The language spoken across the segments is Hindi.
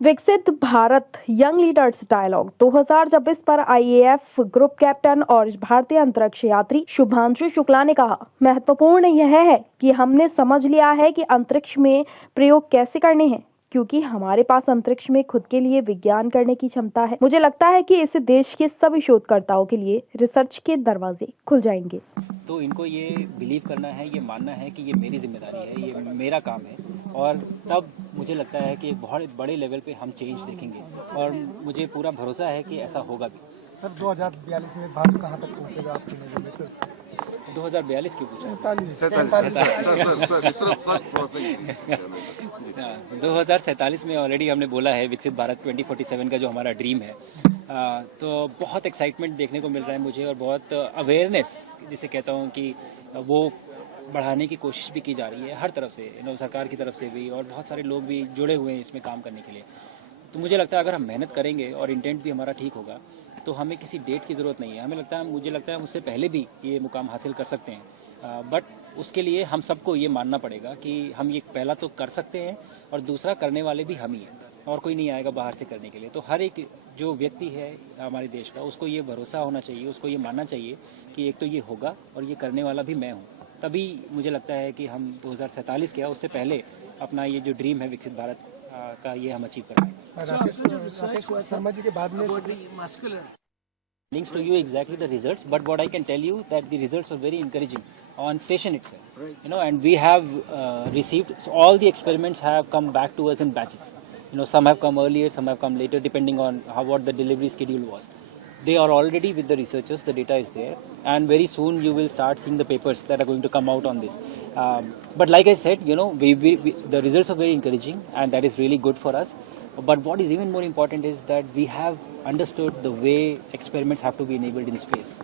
विकसित भारत यंग लीडर्स डायलॉग 2026 पर आईएएफ ग्रुप कैप्टन और भारतीय अंतरिक्ष यात्री शुभांशु शुक्ला ने कहा, महत्वपूर्ण यह है कि हमने समझ लिया है कि अंतरिक्ष में प्रयोग कैसे करने हैं, क्योंकि हमारे पास अंतरिक्ष में खुद के लिए विज्ञान करने की क्षमता है। मुझे लगता है कि इससे देश के सभी शोधकर्ताओं के लिए रिसर्च के दरवाजे खुल जाएंगे। तो इनको ये बिलीव करना है, ये मानना है कि ये मेरी जिम्मेदारी है, ये मेरा काम है, और तब मुझे लगता है कि बहुत बड़े लेवल पे हम चेंज देखेंगे और मुझे पूरा भरोसा है कि ऐसा होगा भी। सर 2042 में भारत कहाँ तक पहुँचेगा आपकी नज़र में सर? 2042 क्यों पूछा? 2047 में ऑलरेडी हमने बोला है विकसित भारत 2047 का जो हमारा ड्रीम है। तो बहुत एक्साइटमेंट देखने को मिल रहा है मुझे, और बहुत अवेयरनेस जिसे कहता हूँ कि वो बढ़ाने की कोशिश भी की जा रही है हर तरफ से, सरकार की तरफ से भी, और बहुत सारे लोग भी जुड़े हुए हैं इसमें काम करने के लिए। तो मुझे लगता है अगर हम मेहनत करेंगे और इंटेंट भी हमारा ठीक होगा तो हमें किसी डेट की ज़रूरत नहीं है। मुझे लगता है उससे पहले भी ये मुकाम हासिल कर सकते हैं, बट उसके लिए हम सबको ये मानना पड़ेगा कि हम ये पहला तो कर सकते हैं और दूसरा करने वाले भी हम ही हैं, और कोई नहीं आएगा बाहर से करने के लिए। तो हर एक जो व्यक्ति है हमारे देश का, उसको ये भरोसा होना चाहिए, उसको ये मानना चाहिए कि एक तो ये होगा और ये करने वाला भी मैं हूँ। तभी मुझे लगता है कि हम 2047 किया, उससे पहले अपना ये जो ड्रीम है विकसित भारत का, ये हम अचीव करेंगे। शर्मा जी के बाद में links to you exactly the results, but what I can tell you that the results were very encouraging on station itself, and we have received, so all the experiments have come back to us in batches. Some have come earlier, some have come later, depending on what the delivery schedule was. They are already with the researchers, the data is there, and very soon you will start seeing the papers that are going to come out on this. But like I said, the results are very encouraging, and that is really good for us. But what is even more important is that we have understood the way experiments have to be enabled in space.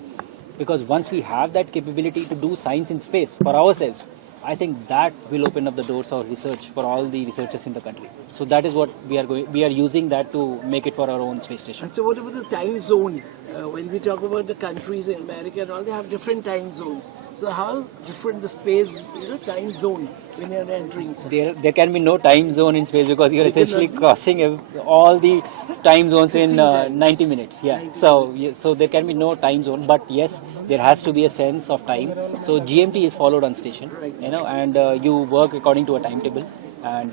Because once we have that capability to do science in space for ourselves, I think that will open up the doors of research for all the researchers in the country. So that is what we are using that to make it for our own space station. And so what about the time zone? When we talk about the countries in America and all, they have different time zones. So how different the space, time zone when you are entering? There can be no time zone in space because you are essentially crossing all the time zones in 90 minutes. Yeah. So there can be no time zone, but yes, there has to be a sense of time. So GMT is followed on station, and you work according to a timetable, and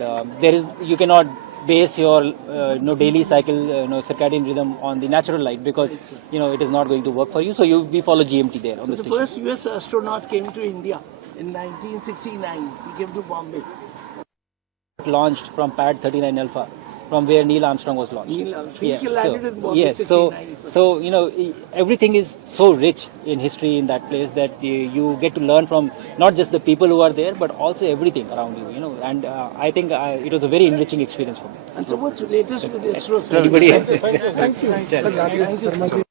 you cannot base your daily cycle, circadian rhythm on the natural light, because it is not going to work for you. So we follow GMT there on the station. The first US astronaut came to India in 1969. He came to Bombay. Launched from Pad 39 Alpha, from where Neil Armstrong was launched. He landed in Bombay in 69. So everything is so rich in history in that place that you get to learn from not just the people who are there, but also everything around you. And I think it was a very enriching experience for me. And so what's the latest with ISRO? Everybody else. Thank you.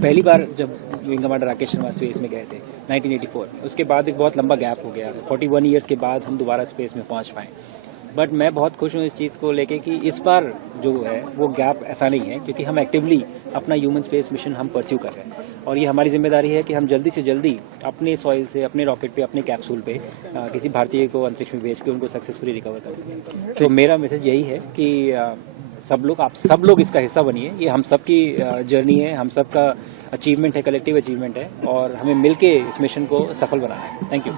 पहली बार जब wing commander Rakesh Sharma space में गए थे 1984, उसके बाद एक बहुत लंबा गैप हो गया। 41 ईयर्स के बाद हम दोबारा स्पेस में पहुंच पाए। बट मैं बहुत खुश हूँ इस चीज़ को लेके कि इस बार जो है वो गैप ऐसा नहीं है, क्योंकि हम एक्टिवली अपना ह्यूमन स्पेस मिशन हम परस्यू कर रहे हैं, और ये हमारी जिम्मेदारी है कि हम जल्दी से जल्दी अपने सॉइल से, अपने रॉकेट पे, अपने कैप्सूल पे किसी भारतीय को अंतरिक्ष में भेज के उनको सक्सेसफुली रिकवर कर सकें। तो मेरा मैसेज यही है कि आप सब लोग इसका हिस्सा बनिए। ये हम सब की जर्नी है, हम सब का अचीवमेंट है, कलेक्टिव अचीवमेंट है, और हमें मिलके इस मिशन को सफल बनाना है। Thank you.